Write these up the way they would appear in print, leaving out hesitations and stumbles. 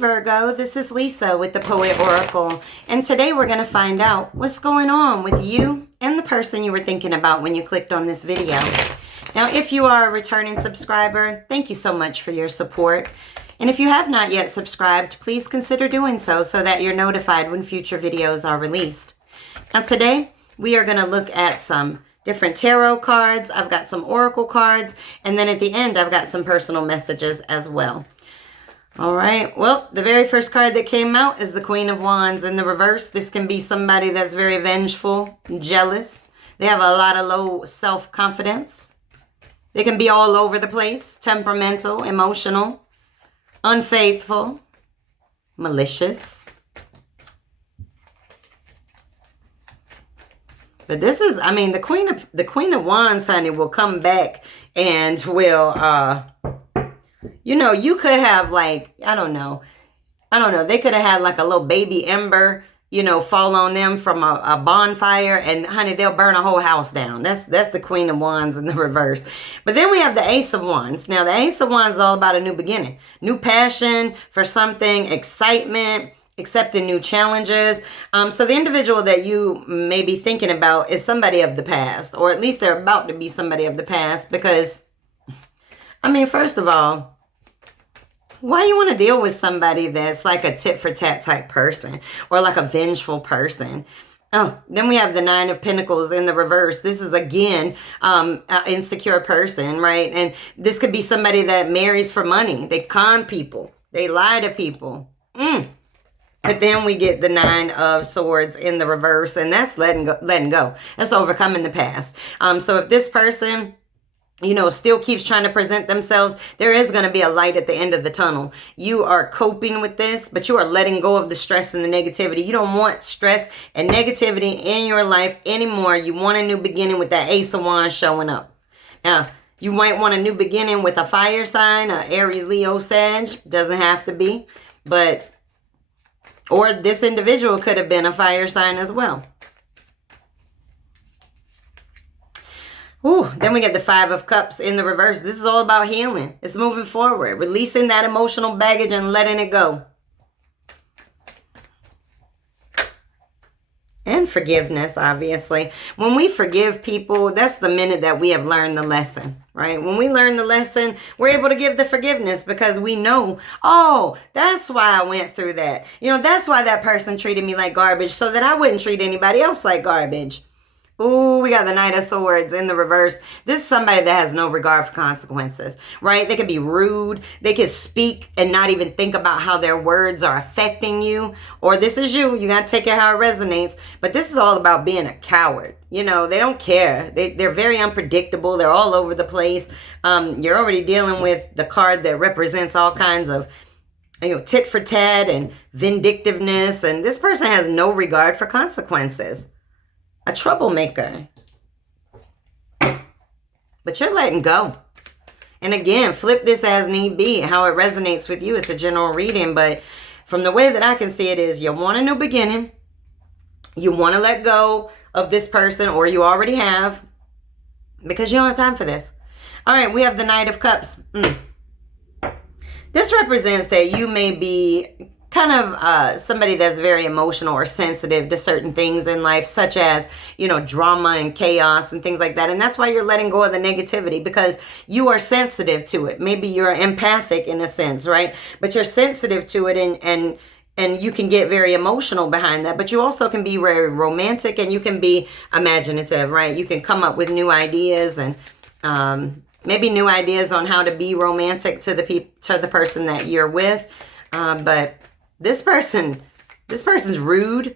Virgo, this is Lisa with the Poet Oracle, and today we're going to find out what's going on with you and the person you were thinking about when you clicked on this video. Now, if you are a returning subscriber, thank you so much for your support. And if you have not yet subscribed, please consider doing so that you're notified when future videos are released. Now, today we are going to look at some different tarot cards. I've got some oracle cards, and then at the end I've got some personal messages as well. All right, well, the very first card that came out is the Queen of Wands in the reverse. This can be somebody that's very vengeful, jealous. They have a lot of low self-confidence. They can be all over the place, temperamental, emotional, unfaithful, malicious. But this is, I mean, the Queen of Wands, honey, will come back and will, you know, you could have like, I don't know. They could have had like a little baby ember, you know, fall on them from a bonfire, and honey, they'll burn a whole house down. That's the Queen of Wands in the reverse. But then we have the Ace of Wands. Now, the Ace of Wands is all about a new beginning, new passion for something, excitement, accepting new challenges. So the individual that you may be thinking about is somebody of the past, or at least they're about to be somebody of the past, because, I mean, first of all, why you want to deal with somebody that's like a tit-for-tat type person, or like a vengeful person? Oh, then we have the Nine of Pentacles in the reverse. This is, again, an insecure person, right? And this could be somebody that marries for money. They con people. They lie to people. But then we get the Nine of Swords in the reverse, and that's letting go. That's overcoming the past. So if this person, you know, still keeps trying to present themselves, there is going to be a light at the end of the tunnel. You are coping with this, but you are letting go of the stress and the negativity. You don't want stress and negativity in your life anymore. You want a new beginning with that Ace of Wands showing up. Now, you might want a new beginning with a fire sign, a Aries, Leo, Sag. Doesn't have to be, but, or this individual could have been a fire sign as well. Ooh, then we get the Five of Cups in the reverse. This is all about healing. It's moving forward, releasing that emotional baggage and letting it go. And forgiveness, obviously. When we forgive people, that's the minute that we have learned the lesson, right? When we learn the lesson, we're able to give the forgiveness because we know, oh, that's why I went through that. You know, that's why that person treated me like garbage, so that I wouldn't treat anybody else like garbage. Ooh, we got the Knight of Swords in the reverse. This is somebody that has no regard for consequences, right? They could be rude. They could speak and not even think about how their words are affecting you. Or this is you. You got to take it how it resonates. But this is all about being a coward. You know, they don't care. They're very unpredictable. They're all over the place. You're already dealing with the card that represents all kinds of, you know, tit for tat and vindictiveness. And this person has no regard for consequences. A troublemaker. But you're letting go. And again, flip this as need be. How it resonates with you. It's a general reading. But from the way that I can see it is, you want a new beginning. You want to let go of this person, or you already have, because you don't have time for this. All right, we have the Knight of Cups. This represents that you may be kind of somebody that's very emotional or sensitive to certain things in life, such as, you know, drama and chaos and things like that. And that's why you're letting go of the negativity, because you are sensitive to it. Maybe you're empathic in a sense, right? But you're sensitive to it, and you can get very emotional behind that. But you also can be very romantic, and you can be imaginative, right? You can come up with new ideas, and maybe new ideas on how to be romantic to the person that you're with. But this person's rude,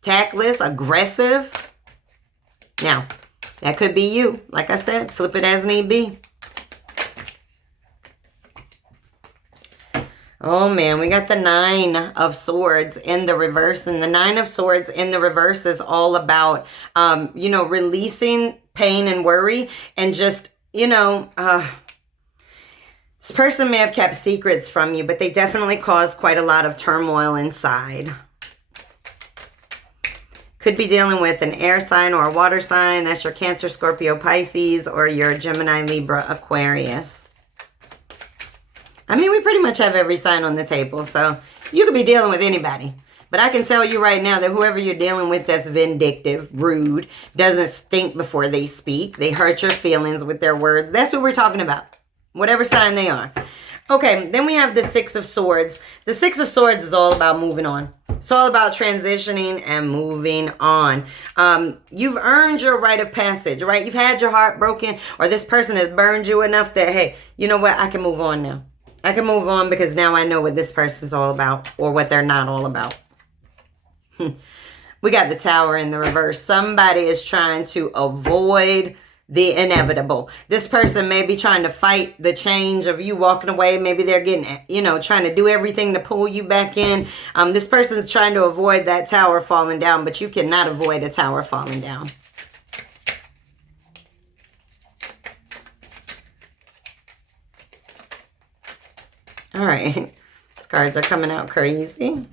tactless, aggressive. Now, that could be you. Like I said, flip it as need be. Oh man, we got the Nine of Swords in the reverse. And the Nine of Swords in the reverse is all about, you know, releasing pain and worry, and just, you know, this person may have kept secrets from you, but they definitely caused quite a lot of turmoil inside. Could be dealing with an air sign or a water sign. That's your Cancer, Scorpio, Pisces, or your Gemini, Libra, Aquarius. I mean, we pretty much have every sign on the table. So You could be dealing with anybody. But I can tell you right now that whoever you're dealing with that's vindictive, rude, doesn't think before they speak, they hurt your feelings with their words. That's what we're talking about. Whatever sign they are. Okay, then we have the Six of Swords. The Six of Swords is all about moving on. It's all about transitioning and moving on. You've earned your rite of passage, right? You've had your heart broken, or this person has burned you enough that, hey, you know what? I can move on now. I can move on because now I know what this person's all about or what they're not all about. We got the Tower in the reverse. Somebody is trying to avoid the inevitable. This person may be trying to fight the change of you walking away. Maybe they're getting, trying to do everything to pull you back in. This person's trying to avoid that tower falling down, but you cannot avoid a tower falling down. All right. These cards are coming out crazy.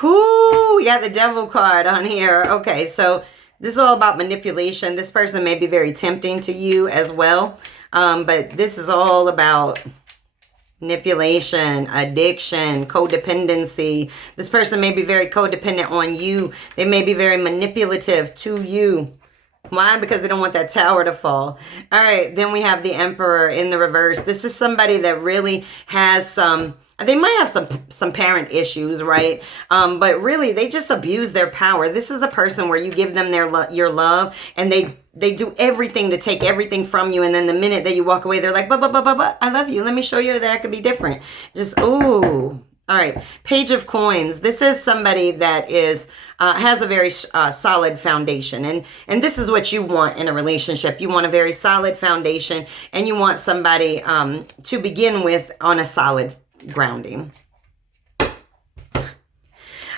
Whoo, you got the Devil card on here. Okay, so this is all about manipulation. This person may be very tempting to you as well. But this is all about manipulation, addiction, codependency. This person may be very codependent on you. They may be very manipulative to you. Why? Because they don't want that tower to fall. All right, then we have the Emperor in the reverse. This is somebody that really has some... They might have some parent issues, right? But really, they just abuse their power. This is a person where you give them your love, and they do everything to take everything from you. And then the minute that you walk away, they're like, but, I love you. Let me show you that I could be different. Just, ooh. All right. Page of Coins. This is somebody that is... has a very solid foundation. And this is what you want in a relationship. You want a very solid foundation, and you want somebody to begin with on a solid grounding.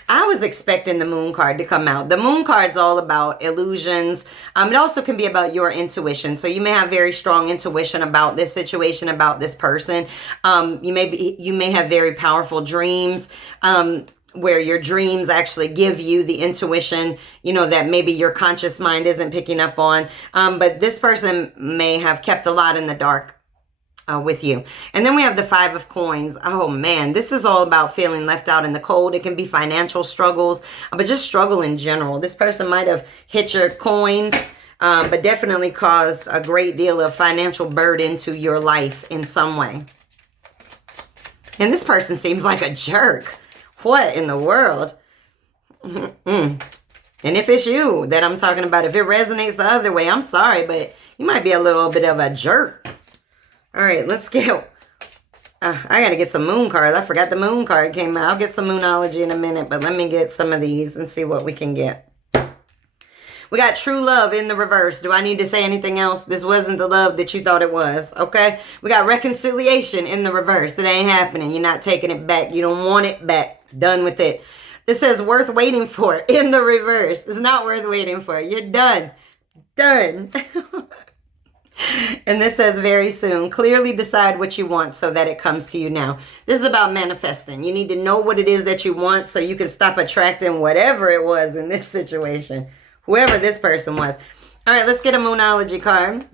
I was expecting the Moon card to come out. The Moon card's all about illusions. It also can be about your intuition. So you may have very strong intuition about this situation, about this person. You may have very powerful dreams. Where your dreams actually give you the intuition, that maybe your conscious mind isn't picking up on. But this person may have kept a lot in the dark with you. And then we have the Five of Coins. Oh man, this is all about feeling left out in the cold. It can be financial struggles, but just struggle in general. This person might have hit your coins, but definitely caused a great deal of financial burden to your life in some way. And this person seems like a jerk. What in the world? And if it's you that I'm talking about, if it resonates the other way, I'm sorry, but you might be a little bit of a jerk. All right, let's get... I got to get some Moon cards. I forgot the Moon card came out. I'll get some Moonology in a minute, but let me get some of these and see what we can get. We got True Love in the reverse. Do I need to say anything else? This wasn't the love that you thought it was, okay? We got Reconciliation in the reverse. It ain't happening. You're not taking it back. You don't want it back. Done with it. This says Worth Waiting For in the reverse. It's not worth waiting for. You're done. Done. And this says Very Soon. Clearly decide what you want so that it comes to you now. This is about manifesting. You need to know what it is that you want so you can stop attracting whatever it was in this situation. Whoever this person was. All right, let's get a Moonology card.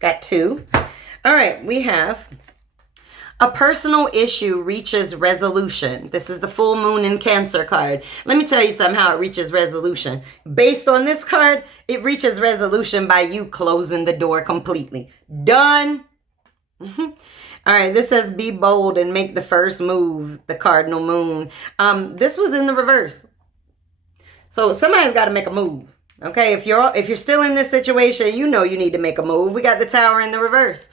Got two. All right, we have a personal issue reaches resolution. This is the full moon in Cancer card. Let me tell you something how it reaches resolution. Based on this card, it reaches resolution by you closing the door completely. Done. All right, this says be bold and make the first move, the cardinal moon. This was in the reverse. So somebody's got to make a move. Okay, if you're still in this situation, you know you need to make a move. We got the Tower in the reverse.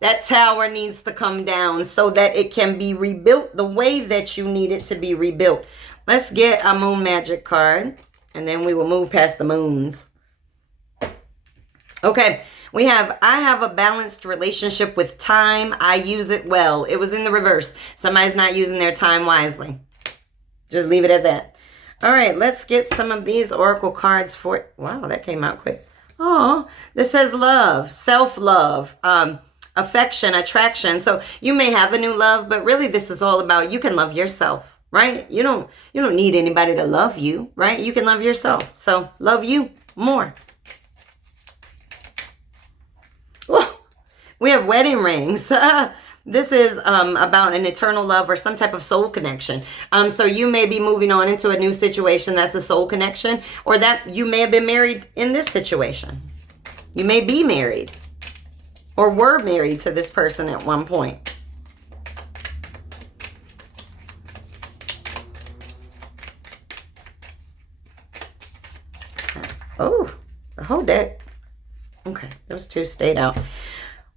That tower needs to come down so that it can be rebuilt the way that you need it to be rebuilt. Let's get a Moon Magic card, and then we will move past the moons. Okay, we have, I have a balanced relationship with time. I use it well. It was in the reverse. Somebody's not using their time wisely. Just leave it at that. All right, let's get some of these oracle cards for, wow, that came out quick. Oh, this says love, self-love, affection, attraction. So you may have a new love, but really this is all about you can love yourself, right? You don't need anybody to love you, right? You can love yourself. So love you more. Whoa. We have wedding rings. This is about an eternal love or some type of soul connection. So you may be moving on into a new situation that's a soul connection, or that you may have been married in this situation. You may be married or were married to this person at one point. Oh, the whole deck. Okay, those two stayed out.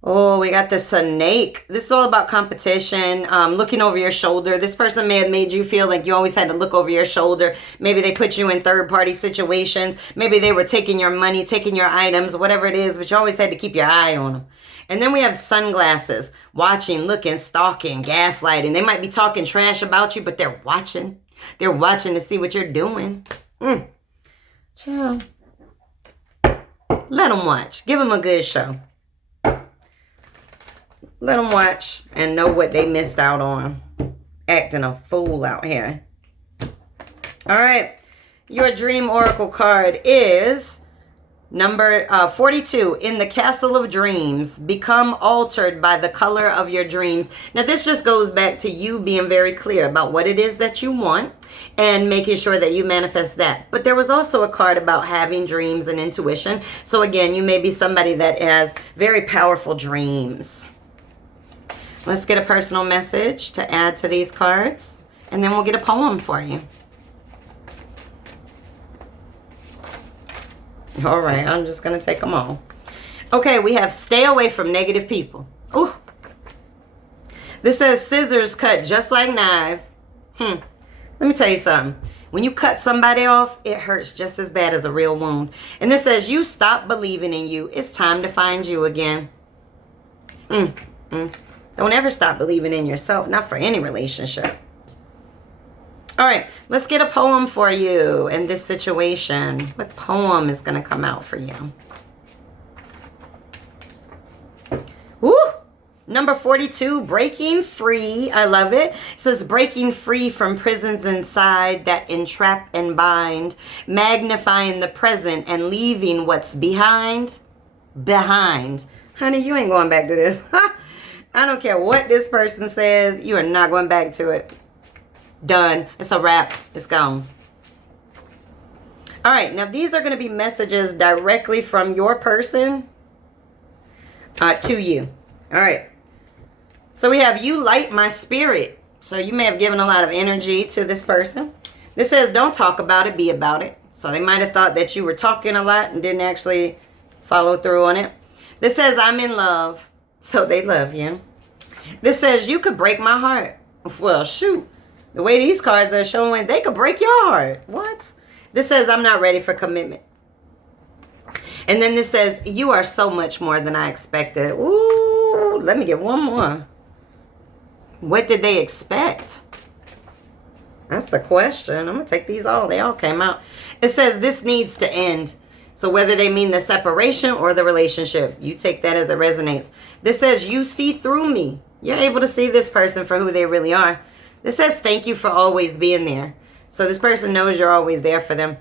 Oh, we got the snake. This is all about competition, looking over your shoulder. This person may have made you feel like you always had to look over your shoulder. Maybe they put you in third-party situations. Maybe they were taking your money, taking your items, whatever it is, but you always had to keep your eye on them. And then we have sunglasses, watching, looking, stalking, gaslighting. They might be talking trash about you, but they're watching. They're watching to see what you're doing. Chill. Let them watch. Give them a good show. Let them watch and know what they missed out on. Acting a fool out here. All right. Your dream oracle card is number 42. In the castle of dreams, become altered by the color of your dreams. Now, this just goes back to you being very clear about what it is that you want and making sure that you manifest that. But there was also a card about having dreams and intuition. So again, you may be somebody that has very powerful dreams. Let's get a personal message to add to these cards, and then we'll get a poem for you. All right, I'm just going to take them all. Okay, we have stay away from negative people. Ooh. This says scissors cut just like knives. Let me tell you something. When you cut somebody off, it hurts just as bad as a real wound. And this says you stop believing in you. It's time to find you again. Don't ever stop believing in yourself, not for any relationship. All right, let's get a poem for you in this situation. What poem is going to come out for you? Woo! Number 42, breaking free. I love it. It says breaking free from prisons inside that entrap and bind, magnifying the present and leaving what's behind. Honey, you ain't going back to this. I don't care what this person says. You are not going back to it. Done. It's a wrap. It's gone. All right. Now, these are going to be messages directly from your person to you. All right. So we have you light my spirit. So you may have given a lot of energy to this person. This says don't talk about it, be about it. So they might have thought that you were talking a lot and didn't actually follow through on it. This says I'm in love. So they love you. This says you could break my heart. Well, shoot. The way these cards are showing, they could break your heart. What? This says I'm not ready for commitment. And then this says you are so much more than I expected. Ooh, let me get one more. What did they expect? That's the question. I'm going to take these all. They all came out. It says this needs to end. So whether they mean the separation or the relationship, you take that as it resonates. This says you see through me. You're able to see this person for who they really are. This says thank you for always being there. So this person knows you're always there for them.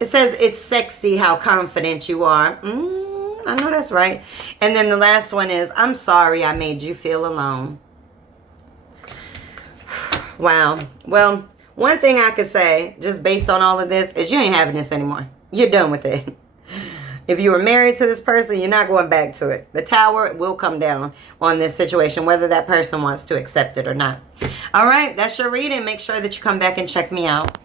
It says it's sexy how confident you are. I know that's right. And then the last one is I'm sorry I made you feel alone. Wow. Well, one thing I could say just based on all of this is you ain't having this anymore. You're done with it. If you were married to this person, you're not going back to it. The tower will come down on this situation, whether that person wants to accept it or not. All right, that's your reading. Make sure that you come back and check me out.